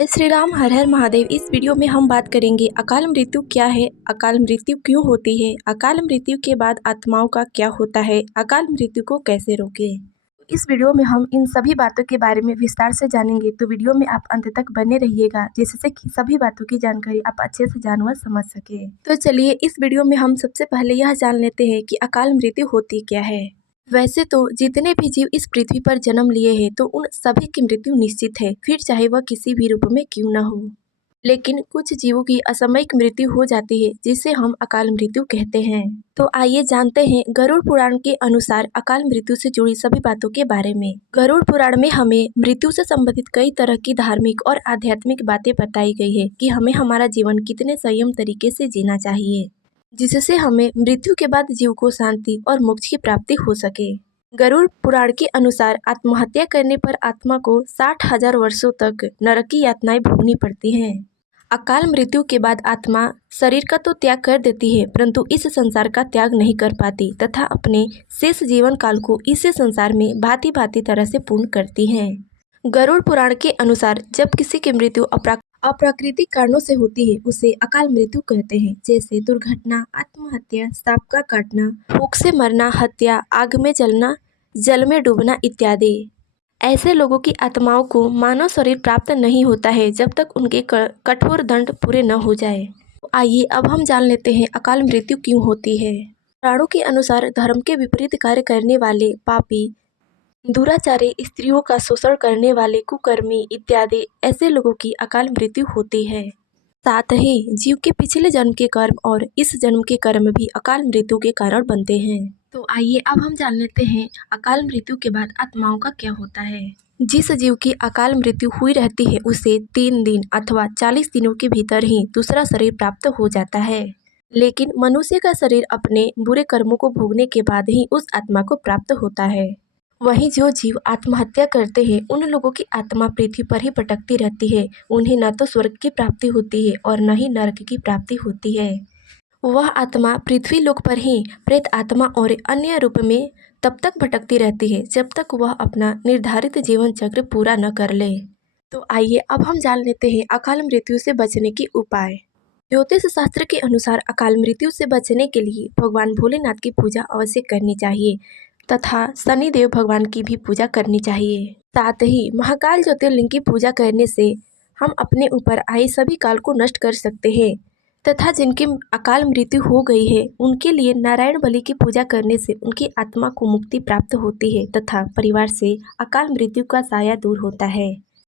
जय श्री राम, हर हर महादेव। इस वीडियो में हम बात करेंगे अकाल मृत्यु क्या है, अकाल मृत्यु क्यों होती है, अकाल मृत्यु के बाद आत्माओं का क्या होता है, अकाल मृत्यु को कैसे रोकें। इस वीडियो में हम इन सभी बातों के बारे में विस्तार से जानेंगे, तो वीडियो में आप अंत तक बने रहिएगा, जिससे कि सभी बातों की जानकारी आप अच्छे से जान व समझ सके। तो चलिए इस वीडियो में हम सबसे पहले यह जान लेते हैं कि अकाल मृत्यु होती क्या है। वैसे तो जितने भी जीव इस पृथ्वी पर जन्म लिए हैं तो उन सभी की मृत्यु निश्चित है, फिर चाहे वह किसी भी रूप में क्यों न हो। लेकिन कुछ जीवों की असामयिक मृत्यु हो जाती है, जिसे हम अकाल मृत्यु कहते हैं। तो आइए जानते हैं गरुड़ पुराण के अनुसार अकाल मृत्यु से जुड़ी सभी बातों के बारे में। गरुड़ पुराण में हमें मृत्यु से संबंधित कई तरह की धार्मिक और आध्यात्मिक बातें बताई गई है कि हमें हमारा जीवन कितने संयम तरीके से जीना चाहिए, जिससे हमें मृत्यु के बाद जीव को शांति और मोक्ष की प्राप्ति हो सके। गरुड़ पुराण के अनुसार आत्महत्या करने पर आत्मा को 60,000 वर्षों तक नरक की यातनाएं भोगनी पड़ती हैं। अकाल मृत्यु के बाद आत्मा शरीर का तो त्याग कर देती है, परंतु इस संसार का त्याग नहीं कर पाती तथा अपने शेष जीवन काल को इस संसार में भांति भांति तरह से पूर्ण करती है। गरुड़ पुराण के अनुसार जब किसी की मृत्यु अप्राकृतिक कारणों से होती है उसे अकाल मृत्यु कहते हैं, जैसे दुर्घटना, आत्महत्या, सांप का काटना, भूख से मरना, हत्या, आग में जलना, जल में डूबना इत्यादि। ऐसे लोगों की आत्माओं को मानव शरीर प्राप्त नहीं होता है जब तक उनके कठोर दंड पूरे न हो जाए। तो आइए अब हम जान लेते हैं अकाल मृत्यु क्यों होती है। पुराणों के अनुसार धर्म के विपरीत कार्य करने वाले पापी, दुराचारी, स्त्रियों का शोषण करने वाले कुकर्मी इत्यादि ऐसे लोगों की अकाल मृत्यु होती है। साथ ही जीव के पिछले जन्म के कर्म और इस जन्म के कर्म भी अकाल मृत्यु के कारण बनते हैं। तो आइए अब हम जान लेते हैं अकाल मृत्यु के बाद आत्माओं का क्या होता है। जिस जीव की अकाल मृत्यु हुई रहती है उसे 3 दिन अथवा 40 दिनों के भीतर ही दूसरा शरीर प्राप्त हो जाता है, लेकिन मनुष्य का शरीर अपने बुरे कर्मों को भोगने के बाद ही उस आत्मा को प्राप्त होता है। वहीं जो जीव आत्महत्या करते हैं उन लोगों की आत्मा पृथ्वी पर ही भटकती रहती है। उन्हें न तो स्वर्ग की प्राप्ति होती है और न ही नरक की प्राप्ति होती है। वह आत्मा पृथ्वी लोक पर ही प्रेत आत्मा और अन्य रूप में तब तक भटकती रहती है जब तक वह अपना निर्धारित जीवन चक्र पूरा न कर ले। तो आइए अब हम जान लेते हैं अकाल मृत्यु से बचने के उपाय। ज्योतिष शास्त्र के अनुसार अकाल मृत्यु से बचने के लिए भगवान भोलेनाथ की पूजा अवश्य करनी चाहिए तथा शनिदेव भगवान की भी पूजा करनी चाहिए। साथ ही महाकाल ज्योतिर्लिंग की पूजा करने से हम अपने ऊपर आए सभी काल को नष्ट कर सकते हैं तथा जिनकी अकाल मृत्यु हो गई है उनके लिए नारायण बलि की पूजा करने से उनकी आत्मा को मुक्ति प्राप्त होती है तथा परिवार से अकाल मृत्यु का साया दूर होता है।